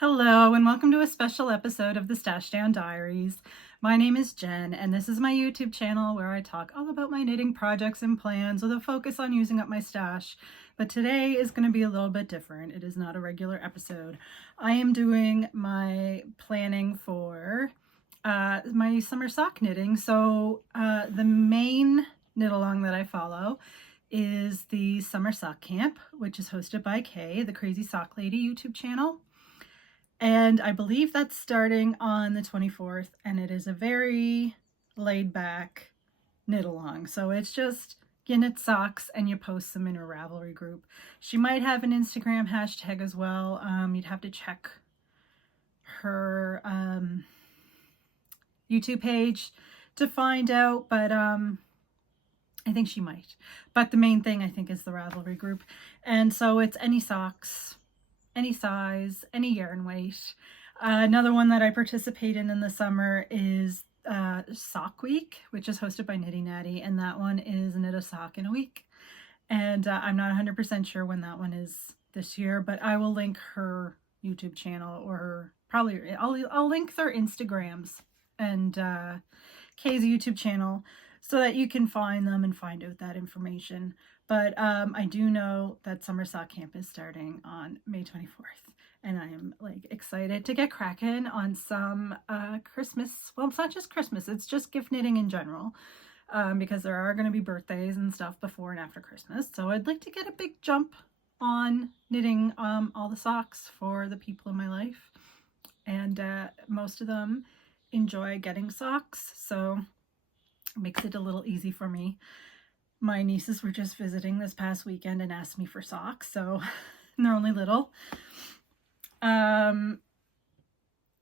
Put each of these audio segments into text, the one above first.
Hello, and welcome to a special episode of the Stash Down Diaries. My name is Jen, and this is my YouTube channel where I talk all about my knitting projects and plans with a focus on using up my stash. But today is going to be a little bit different. It is not a regular episode. I am doing my planning for my summer sock knitting. So the main knit along that I follow is the Summer Sock Camp, which is hosted by Kay, the Crazy Sock Lady YouTube channel. And I believe that's starting on the 24th, and it is a very laid back knit along. So it's just you knit socks and you post them in a Ravelry group. She might have an Instagram hashtag as well. You'd have to check her YouTube page to find out, but I think she might. But the main thing I think is the Ravelry group. And so it's any socks, any size, any yarn weight. Another one that I participate in the summer is Sock Week, which is hosted by Knitty Natty, and that one is knit a sock in a week. And I'm not 100% sure when that one is this year, but I will link her YouTube channel, or probably I'll link their Instagrams and Kay's YouTube channel so that you can find them and find out that information. But I do know that Summer Sock Camp is starting on May 24th, and I am like excited to get cracking on some Christmas. Well, it's not just Christmas, it's just gift knitting in general, because there are going to be birthdays and stuff before and after Christmas. So I'd like to get a big jump on knitting all the socks for the people in my life, and most of them enjoy getting socks, so it makes it a little easy for me. My nieces were just visiting this past weekend and asked me for socks, so and they're only little.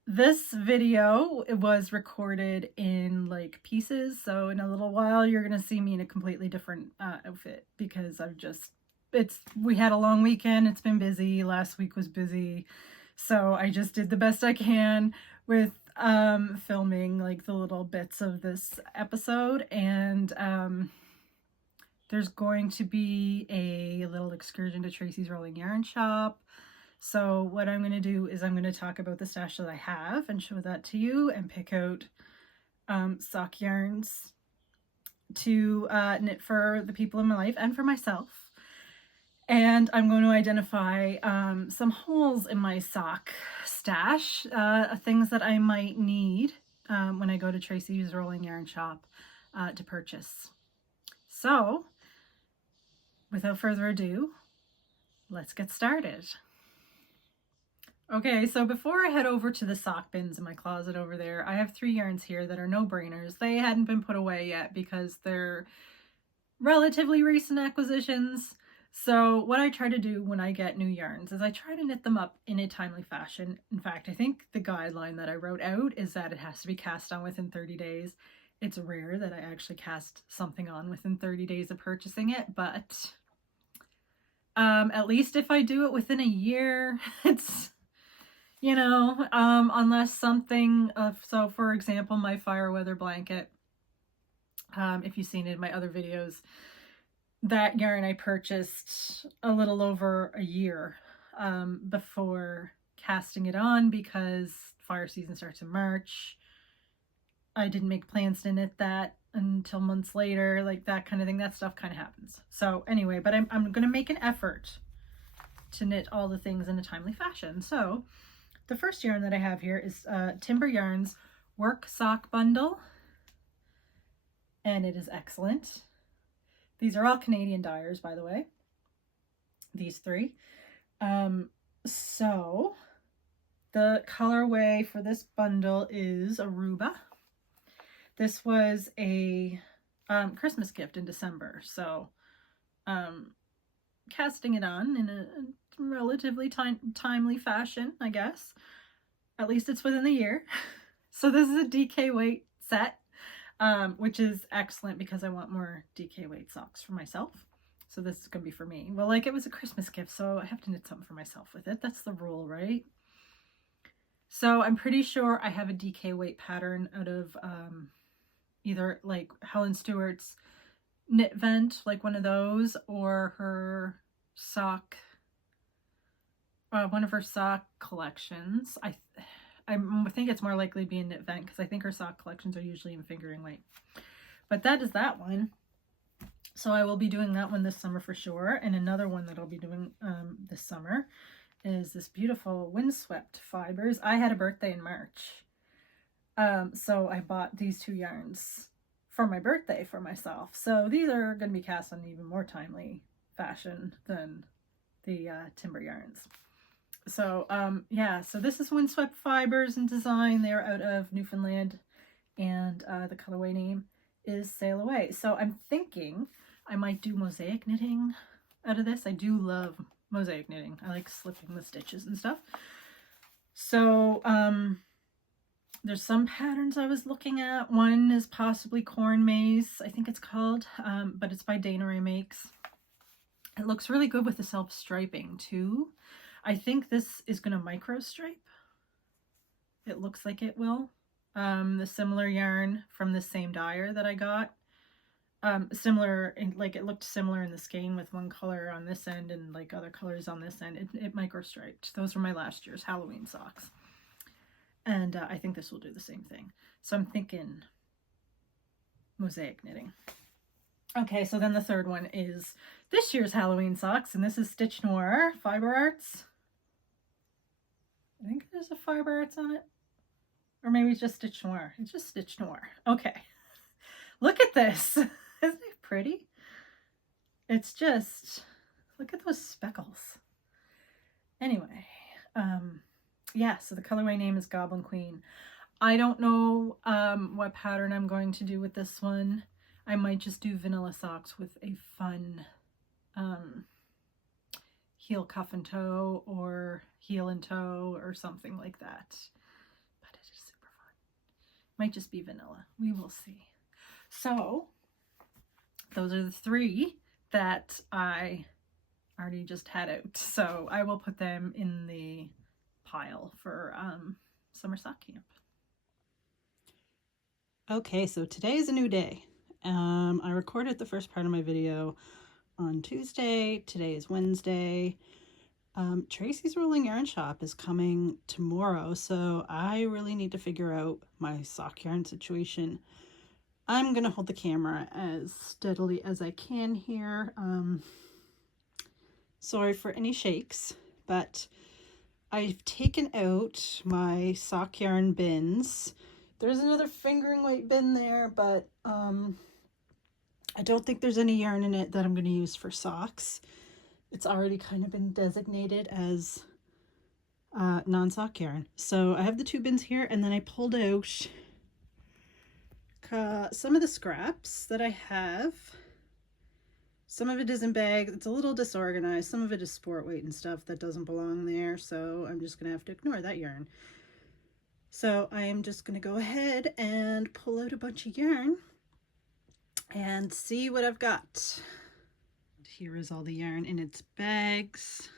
This video, it was recorded in like pieces, so in a little while you're gonna see me in a completely different outfit, because we had a long weekend, it's been busy, last week was busy, so I just did the best I can with filming like the little bits of this episode. And there's going to be a little excursion to Tracy's Rolling Yarn Shop. So what I'm going to do is I'm going to talk about the stash that I have and show that to you, and pick out sock yarns to knit for the people in my life and for myself. And I'm going to identify some holes in my sock stash, things that I might need when I go to Tracy's Rolling Yarn Shop to purchase. So without further ado, let's get started. Okay, so before I head over to the sock bins in my closet over there, I have 3 yarns here that are no-brainers. They hadn't been put away yet because they're relatively recent acquisitions. So what I try to do when I get new yarns is I try to knit them up in a timely fashion. In fact, I think the guideline that I wrote out is that it has to be cast on within 30 days. It's rare that I actually cast something on within 30 days of purchasing it, but at least if I do it within a year, it's, you know, unless something so for example, my fire weather blanket, if you've seen it in my other videos, that yarn I purchased a little over a year before casting it on, because fire season starts in March. I didn't make plans to knit that until months later, like that kind of thing. That stuff kind of happens. So anyway, but I'm going to make an effort to knit all the things in a timely fashion. So the first yarn that I have here is Timber Yarns Work Sock Bundle, and it is excellent. These are all Canadian dyers, by the way, these 3. So the colorway for this bundle is Aruba. This was a Christmas gift in December, so casting it on in a relatively timely fashion, I guess. At least it's within the year. So this is a DK weight set, which is excellent because I want more DK weight socks for myself. So this is going to be for me. Well, like, it was a Christmas gift, so I have to knit something for myself with it. That's the rule, right? So I'm pretty sure I have a DK weight pattern out of either like Helen Stewart's Knit Vent, like one of those, or her sock one of her sock collections. I think it's more likely to be an event because I think her sock collections are usually in fingering weight. But that is that one. So I will be doing that one this summer for sure. And another one that I'll be doing this summer is this beautiful windswept fibers. I had a birthday in March. So I bought these two yarns for my birthday for myself. So these are going to be cast on even more timely fashion than the timber yarns. So yeah, so this is windswept fibers and design. They're out of Newfoundland, and the colorway name is Sail Away. So I'm thinking I might do mosaic knitting out of this. I do love mosaic knitting. I like slipping the stitches and stuff. So there's some patterns I was looking at. One is possibly corn maze, I think it's called, but it's by Dana Ray Makes. It looks really good with the self striping too. I think this is going to micro stripe. It looks like it will. The similar yarn from the same dyer that I got. Similar, like it looked similar in the skein with one color on this end and like other colors on this end. It micro striped. Those were my last year's Halloween socks. And I think this will do the same thing. So I'm thinking mosaic knitting. Okay, so then the third one is this year's Halloween socks, and this is Stitch Noir Fiber Arts. I think there's a Fiber Arts on it. Or maybe it's just Stitch Noir. It's just Stitch Noir. Okay. Look at this. Isn't it pretty? It's just, look at those speckles. Anyway, yeah, so the colorway name is Goblin Queen. I don't know what pattern I'm going to do with this one. I might just do vanilla socks with a fun heel cuff and toe or heel and toe or something like that. But it is super fun. Might just be vanilla. We will see. So those are the three that I already just had out. So I will put them in the pile for summer sock camp. Okay, so today is a new day. I recorded the first part of my video on Tuesday. Today is Wednesday. Tracy's Rolling Yarn Shop is coming tomorrow, so I really need to figure out my sock yarn situation. I'm gonna hold the camera as steadily as I can here. Sorry for any shakes, but I've taken out my sock yarn bins. There's another fingering weight bin there, but I don't think there's any yarn in it that I'm going to use for socks. It's already kind of been designated as non-sock yarn. So I have the two bins here, and then I pulled out some of the scraps that I have. Some of it is in bags. It's a little disorganized. Some of it is sport weight and stuff that doesn't belong there, so I'm just going to have to ignore that yarn. So I am just going to go ahead and pull out a bunch of yarn and see what I've got. Here is all the yarn in its bags.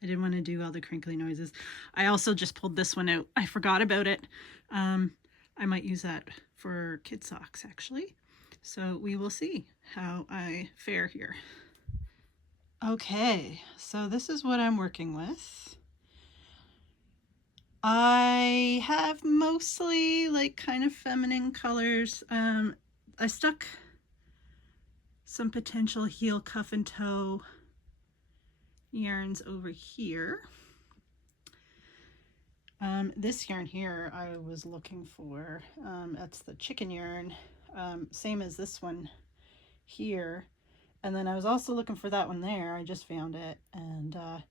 I didn't want to do all the crinkly noises. I also just pulled this one out. I forgot about it. I might use that for kid socks actually. So we will see how I fare here. Okay, so this is what I'm working with. I have mostly like kind of feminine colors. I stuck some potential heel, cuff, and toe yarns over here. This yarn here I was looking for. That's the chicken yarn, same as this one here. And then I was also looking for that one there. I just found it, and I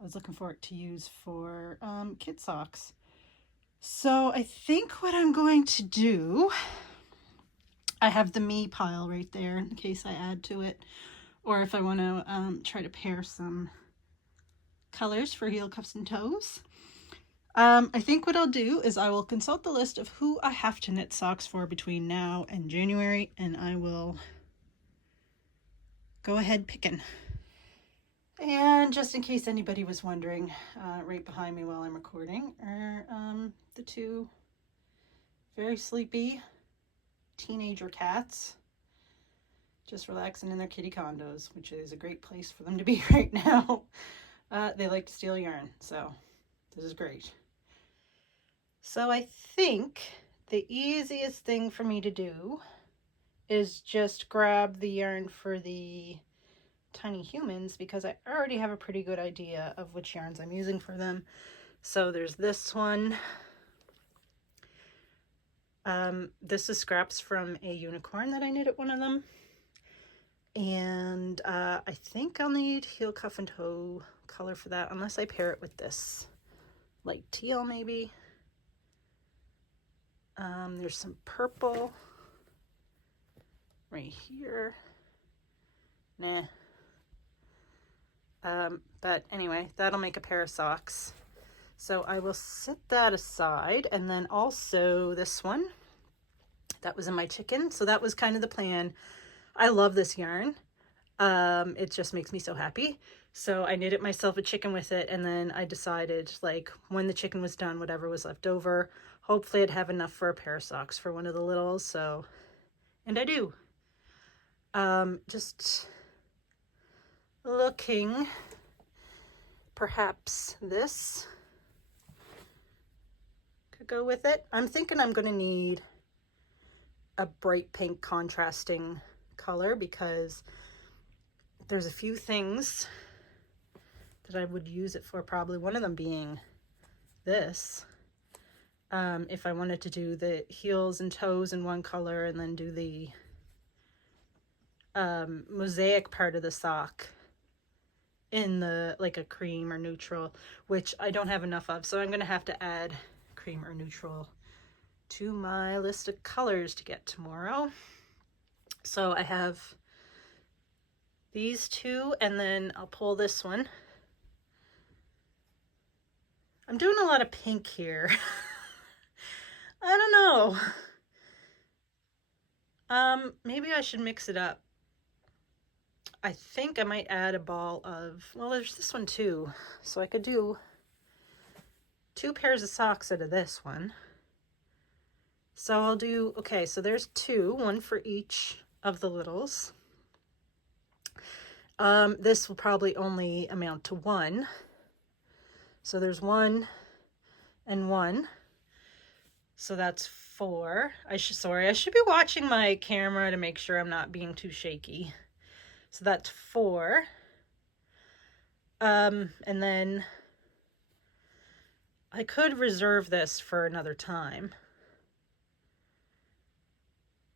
was looking for it to use for kid socks. So I think what I'm going to do, I have the me pile right there in case I add to it, or if I want to try to pair some colors for heel, cuffs, and toes. I think what I'll do is I will consult the list of who I have to knit socks for between now and January, and I will go ahead picking. And just in case anybody was wondering, right behind me while I'm recording are the two very sleepy teenager cats just relaxing in their kitty condos, which is a great place for them to be right now. They like to steal yarn, so this is great. So I think the easiest thing for me to do is just grab the yarn for the tiny humans, because I already have a pretty good idea of which yarns I'm using for them. So there's this one. This is scraps from a unicorn that I knit at one of them. And I think I'll need heel, cuff, and toe color for that, unless I pair it with this light teal maybe. There's some purple right here. Nah. But anyway, that'll make a pair of socks. So I will set that aside. And then also this one, that was in my chicken. So that was kind of the plan. I love this yarn. It just makes me so happy. So I knitted myself a chicken with it, and then I decided, like, when the chicken was done, whatever was left over, hopefully I'd have enough for a pair of socks for one of the littles. So, and I do. Just looking, perhaps this could go with it. I'm thinking I'm going to need a bright pink contrasting color, because there's a few things that I would use it for, probably one of them being this. If I wanted to do the heels and toes in one color and then do the mosaic part of the sock in the, like, a cream or neutral, which I don't have enough of, so I'm going to have to add cream or neutral to my list of colors to get tomorrow. So I have these two, and then I'll pull this one. I'm doing a lot of pink here. I don't know. Maybe I should mix it up. I think I might add a ball of, well, there's this one too. So I could do 2 pairs of socks out of this one. So I'll do, okay, so there's 2, one for each of the littles. This will probably only amount to 1. So there's 1 and 1. So that's 4. I should be watching my camera to make sure I'm not being too shaky. So that's 4. And then I could reserve this for another time.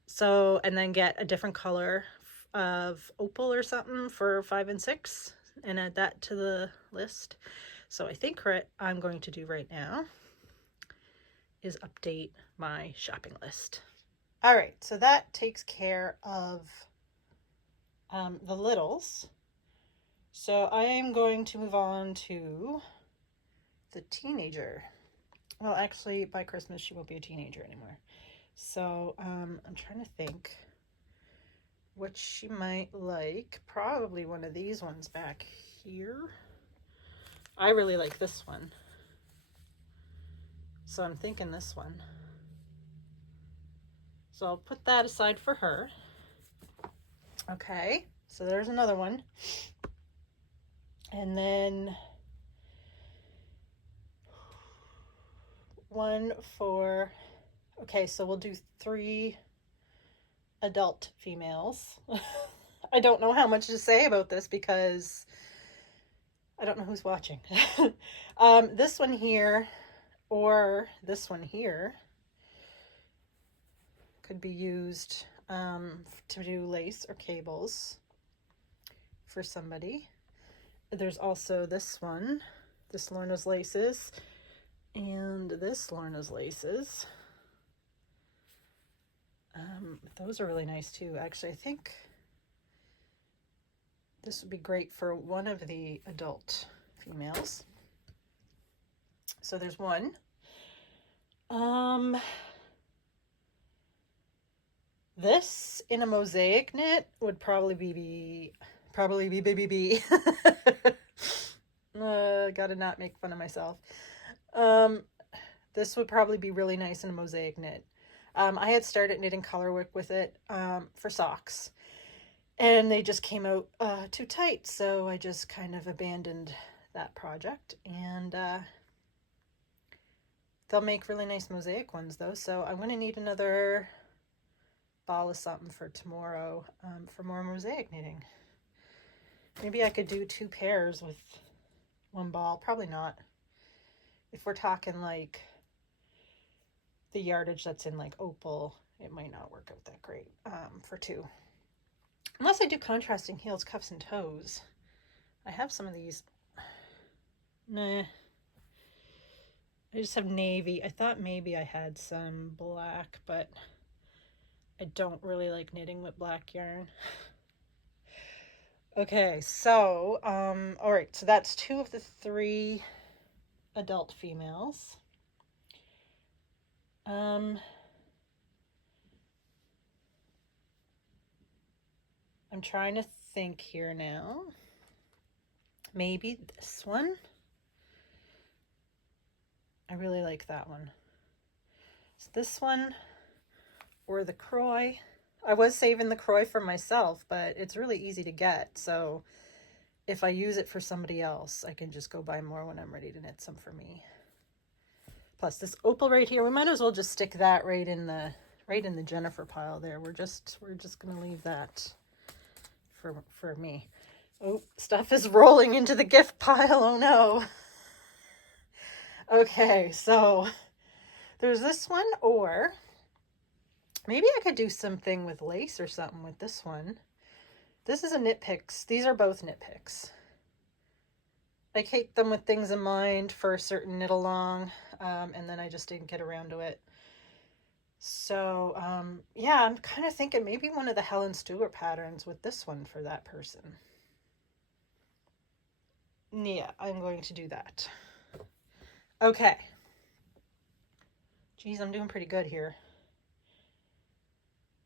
So, and then get a different color of opal or something for 5 and 6 and add that to the list. So I think what I'm going to do right now is update my shopping list. All right, so that takes care of the littles. So I am going to move on to the teenager. Well, actually, by Christmas, she won't be a teenager anymore. So I'm trying to think what she might like. Probably one of these ones back here. I really like this one. So I'm thinking this one. So I'll put that aside for her. Okay, so there's another one. And then one for, okay, so we'll do 3 adult females. I don't know how much to say about this because I don't know who's watching. This one here or this one here could be used to do lace or cables for somebody. There's also this one, this Lorna's Laces, and this Lorna's Laces. Those are really nice too. Actually, I think this would be great for one of the adult females. So there's one. This in a mosaic knit would probably be Baby B. Gotta not make fun of myself. This would probably be really nice in a mosaic knit. I had started knitting colorwork with it for socks, and they just came out too tight, so I just kind of abandoned that project, and they'll make really nice mosaic ones though, so I'm going to need another ball of something for tomorrow for more mosaic knitting. Maybe I could do 2 pairs with 1 ball. Probably not. If we're talking like the yardage that's in like opal, it might not work out that great for 2. Unless I do contrasting heels, cuffs, and toes. I have some of these. Nah. I just have navy. I thought maybe I had some black, but I don't really like knitting with black yarn. Okay, so, all right, so that's 2 of the 3 adult females. I'm trying to think here now. Maybe this one. I really like that one. It's this one or the Croy. I was saving the Croy for myself, but it's really easy to get. So if I use it for somebody else, I can just go buy more when I'm ready to knit some for me. Plus this opal right here, we might as well just stick that right in the Jennifer pile there. We're just gonna leave that for me. Oh, stuff is rolling into the gift pile. Oh no. Okay, so there's this one, or maybe I could do something with lace or something with this one. This is a knit picks. These are both knit picks. I keep them with things in mind for a certain knit along, and then I just didn't get around to it. So, yeah, I'm kind of thinking maybe one of the Helen Stewart patterns with this one for that person. Yeah, I'm going to do that. Okay. Geez, I'm doing pretty good here.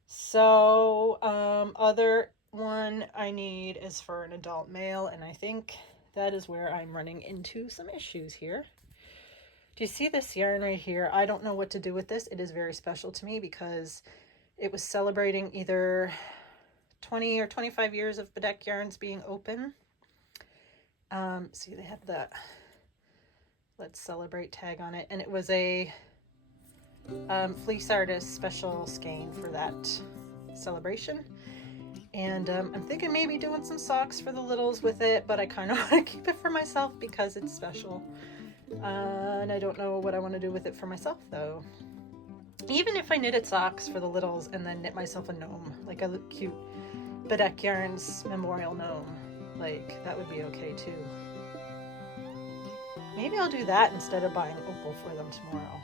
So, other one I need is for an adult male, and I think that is where I'm running into some issues here. Do you see this yarn right here? I don't know what to do with this. It is very special to me because it was celebrating either 20 or 25 years of Bedeck Yarns being open. See, they have the Let's Celebrate tag on it, and it was a Fleece Artist special skein for that celebration. And I'm thinking maybe doing some socks for the littles with it, but I kind of want to keep it for myself because it's special. And I don't know what I want to do with it for myself though. Even if I knitted socks for the littles and then knit myself a gnome, like a cute Bedeck Yarns memorial gnome, like that would be okay too. Maybe I'll do that instead of buying opal for them tomorrow.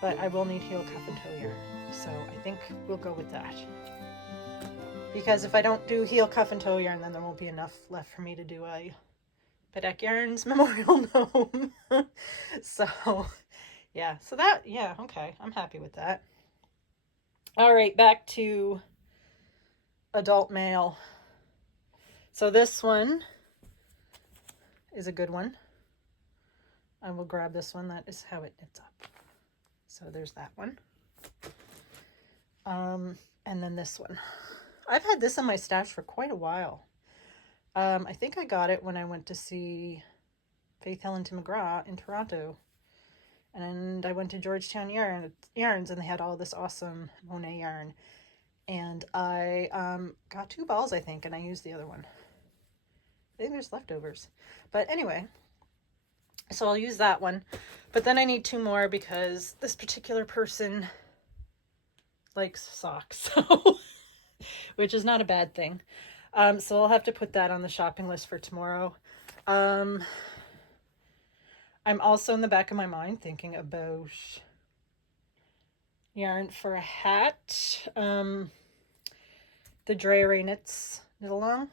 But I will need heel, cuff, and toe yarn, so I think we'll go with that. Because if I don't do heel, cuff, and toe yarn, then there won't be enough left for me to do a Bedeck Yarns memorial gnome. So, yeah. So that, yeah, okay. I'm happy with that. All right, back to adult male. So this one is a good one. I will grab this one. That is how it knits up. So there's that one. And then this one. I've had this in my stash for quite a while. I think I got it when I went to see Faith Helen to McGraw in Toronto. And I went to Georgetown Yarns and they had all this awesome Monet yarn. And I got 2 balls, I think, and I used the other one. I think there's leftovers. But anyway, so I'll use that one. But then I need 2 more because this particular person likes socks, so which is not a bad thing. So I'll have to put that on the shopping list for tomorrow. I'm also in the back of my mind thinking about yarn for a hat. The Dreary Knits knit along.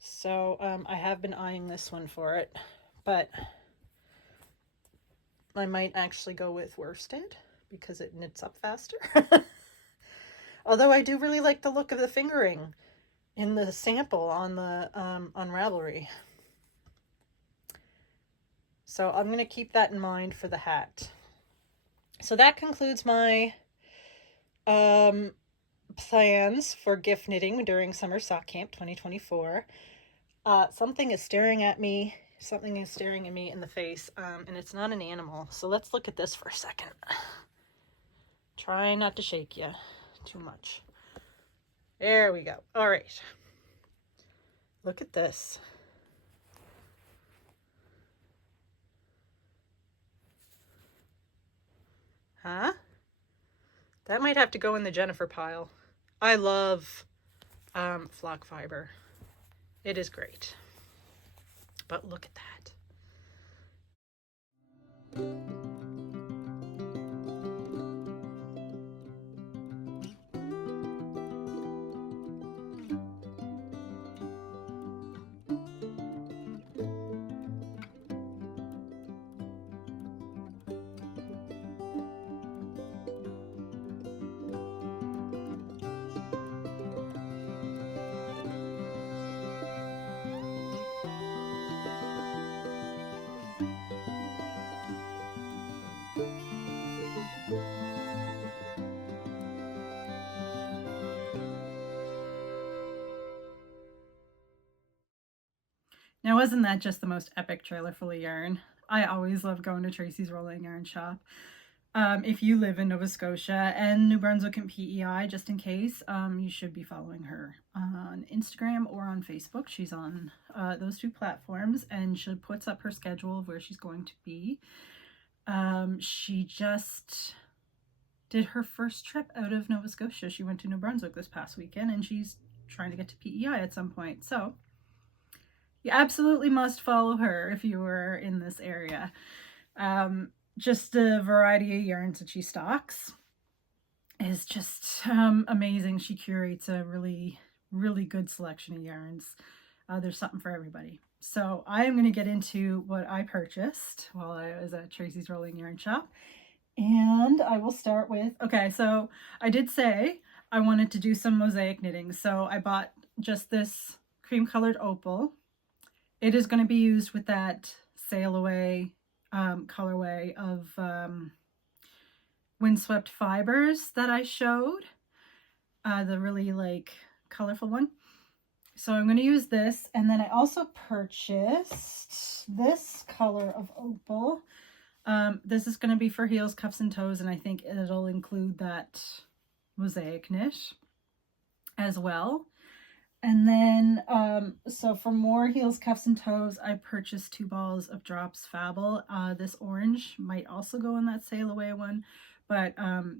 So I have been eyeing this one for it, but I might actually go with worsted because it knits up faster. Although I do really like the look of the fingering in the sample on the on Ravelry. So I'm going to keep that in mind for the hat. So that concludes my plans for gift knitting during Summer Sock Camp 2024. Something is staring at me. Something is staring at me in the face, and it's not an animal. So let's look at this for a second. Try not to shake you too much. There we go. All right. Look at this. Huh? That might have to go in the Jennifer pile. I love flock fiber. It is great. But look at that. Now, wasn't that just the most epic trailer full of yarn? I always love going to Tracy's Rolling Yarn Shop. If you live in Nova Scotia and New Brunswick and PEI, just in case, you should be following her on Instagram or on Facebook. She's on those two platforms, and she puts up her schedule of where she's going to be. She just did her first trip out of Nova Scotia. She went to New Brunswick this past weekend, and she's trying to get to PEI at some point. So you absolutely must follow her if you are in this area. Just the variety of yarns that she stocks is just amazing. She curates a really, really good selection of yarns. There's something for everybody. So I am going to get into what I purchased while I was at Tracy's Rolling Yarn Shop. And I will start with, okay, so I did say I wanted to do some mosaic knitting. So I bought just this cream colored opal. It is going to be used with that Sail Away colorway of Windswept Fibers that I showed, the really like colorful one. So I'm going to use this, and then I also purchased this color of opal. This is going to be for heels, cuffs, and toes, and I think it'll include that mosaic knit as well. And then, so for more heels, cuffs, and toes, I purchased 2 balls of Drops Fabble. This orange might also go in that Sail Away one, but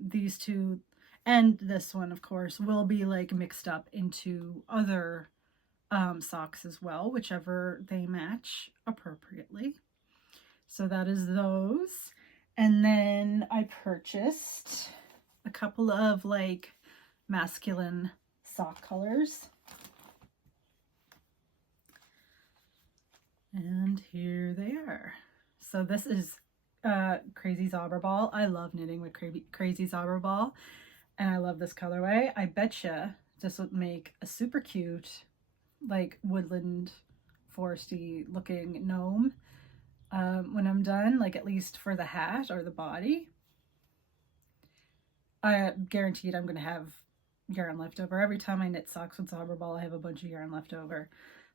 these two, and this one, of course, will be like mixed up into other socks as well, whichever they match appropriately. So that is those. And then I purchased a couple of like masculine sock colors. And here they are. So this is Crazy Zobber Ball. I love knitting with Crazy Zobber Ball, and I love this colorway. I betcha this would make a super cute, like woodland, foresty looking gnome when I'm done, like at least for the hat or the body. I guaranteed I'm gonna have yarn left over. Every time I knit socks with Zobber Ball, I have a bunch of yarn left over.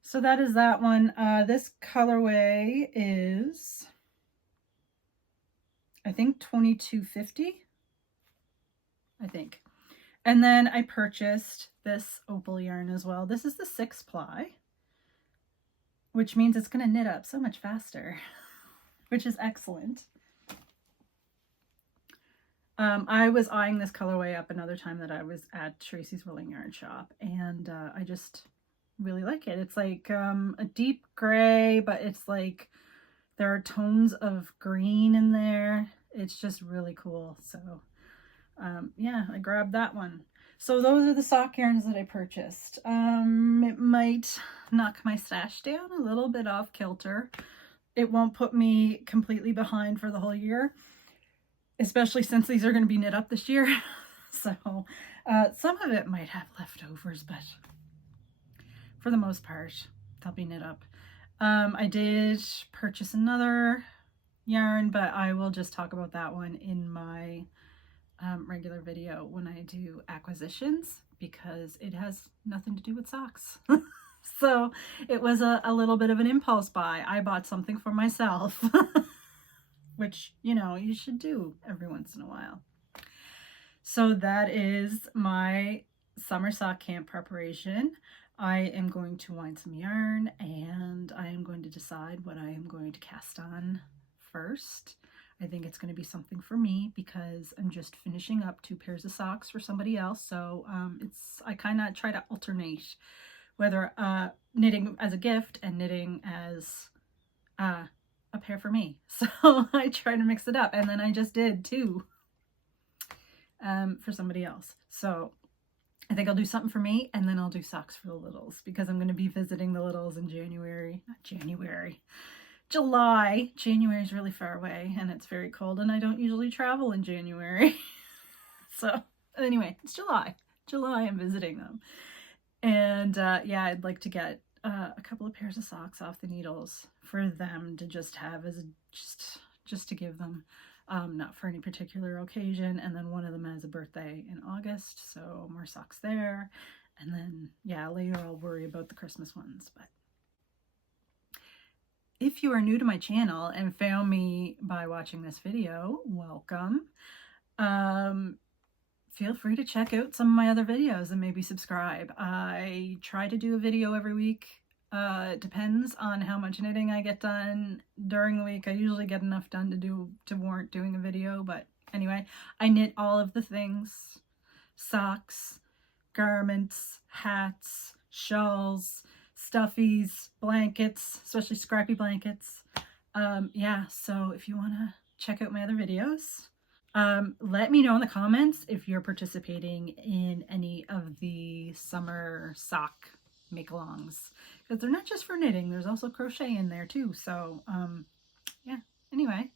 So that is that one. This colorway is, I think, $22.50, I think. And then I purchased this opal yarn as well. This is the 6-ply, which means it's going to knit up so much faster, which is excellent. I was eyeing this colorway up another time that I was at Tracy's Rolling Yarn Shop, and I just really like it. It's like a deep gray, but it's like there are tones of green in there. It's just really cool. So yeah, I grabbed that one. So those are the sock yarns that I purchased. It might knock my stash down a little bit off kilter. It won't put me completely behind for the whole year, especially since these are going to be knit up this year. So some of it might have leftovers, but for the most part, they'll be knit up. I did purchase another yarn, but I will just talk about that one in my regular video when I do acquisitions, because it has nothing to do with socks. So it was a little bit of an impulse buy. I bought something for myself, which, you should do every once in a while. So that is my summer sock camp preparation. I am going to wind some yarn and I am going to decide what I am going to cast on first. I think it's going to be something for me because I'm just finishing up 2 pairs of socks for somebody else. So I kind of try to alternate whether knitting as a gift and knitting as a pair for me. So I try to mix it up, and then I just did 2 for somebody else. So I think I'll do something for me, and then I'll do socks for the littles because I'm going to be visiting the littles in January. Not January. July. January is really far away and it's very cold, and I don't usually travel in January. So anyway, it's July. July, I'm visiting them. And yeah, I'd like to get a couple of pairs of socks off the needles for them to just have as just to give them, not for any particular occasion. And then one of them has a birthday in August, so more socks there. And then yeah, later I'll worry about the Christmas ones. But if you are new to my channel and found me by watching this video, welcome. Feel free to check out some of my other videos and maybe subscribe. I try to do a video every week. It depends on how much knitting I get done during the week. I usually get enough done to warrant doing a video, but anyway, I knit all of the things: socks, garments, hats, shawls, stuffies, blankets, especially scrappy blankets. Yeah, so if you want to check out my other videos, let me know in the comments if you're participating in any of the summer sock make-alongs, because they're not just for knitting, there's also crochet in there too. So yeah, anyway,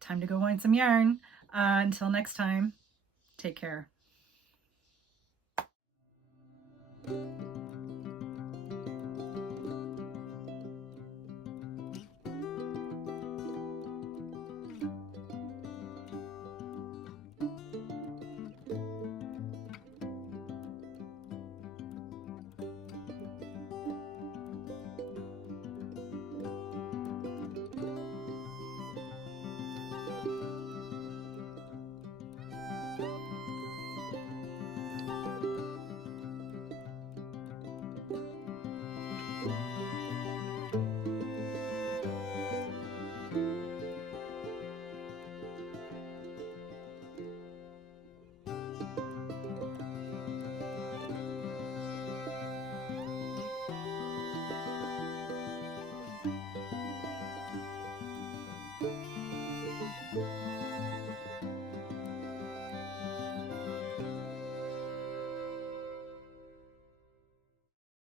time to go wind some yarn. Until next time, take care.